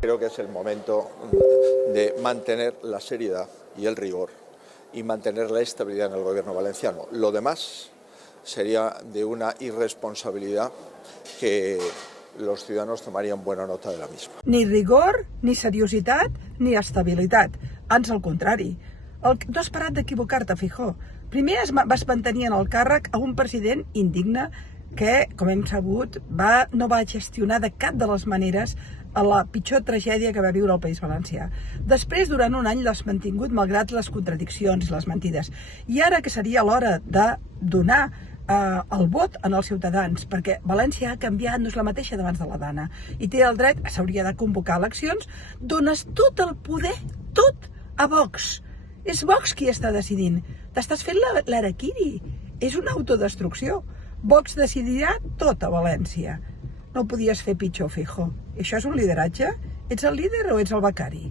Creo que es el momento de mantener la seriedad y el rigor y mantener la estabilidad en el gobierno valenciano. Lo demás sería de una irresponsabilidad que los ciudadanos tomarían buena nota de la misma. Ni rigor, ni seriositat, ni estabilitat. Ans al contrari. No has parat d'equivocar-te, Feijóo. Primer vas mantenir en el càrrec a un president indigne que, com hem sabut, no va gestionar de cap de les maneres a la pitjor tragèdia que va viure el País Valencià. Després, durant un any, l'has mantingut malgrat les contradiccions i les mentides. I ara que seria l'hora de donar el vot en els ciutadans, perquè València ha canviat, no és la mateixa d'abans de la Dana, i té el dret, s'hauria de convocar eleccions, dones tot el poder, tot, a Vox. És Vox qui està decidint. T'estàs fent l'araquiri. És una autodestrucció. Vox decidirà tot a València. No ho podies fer pitjor, Feijóo. Això és un lideratge? Ets el líder o ets el becari?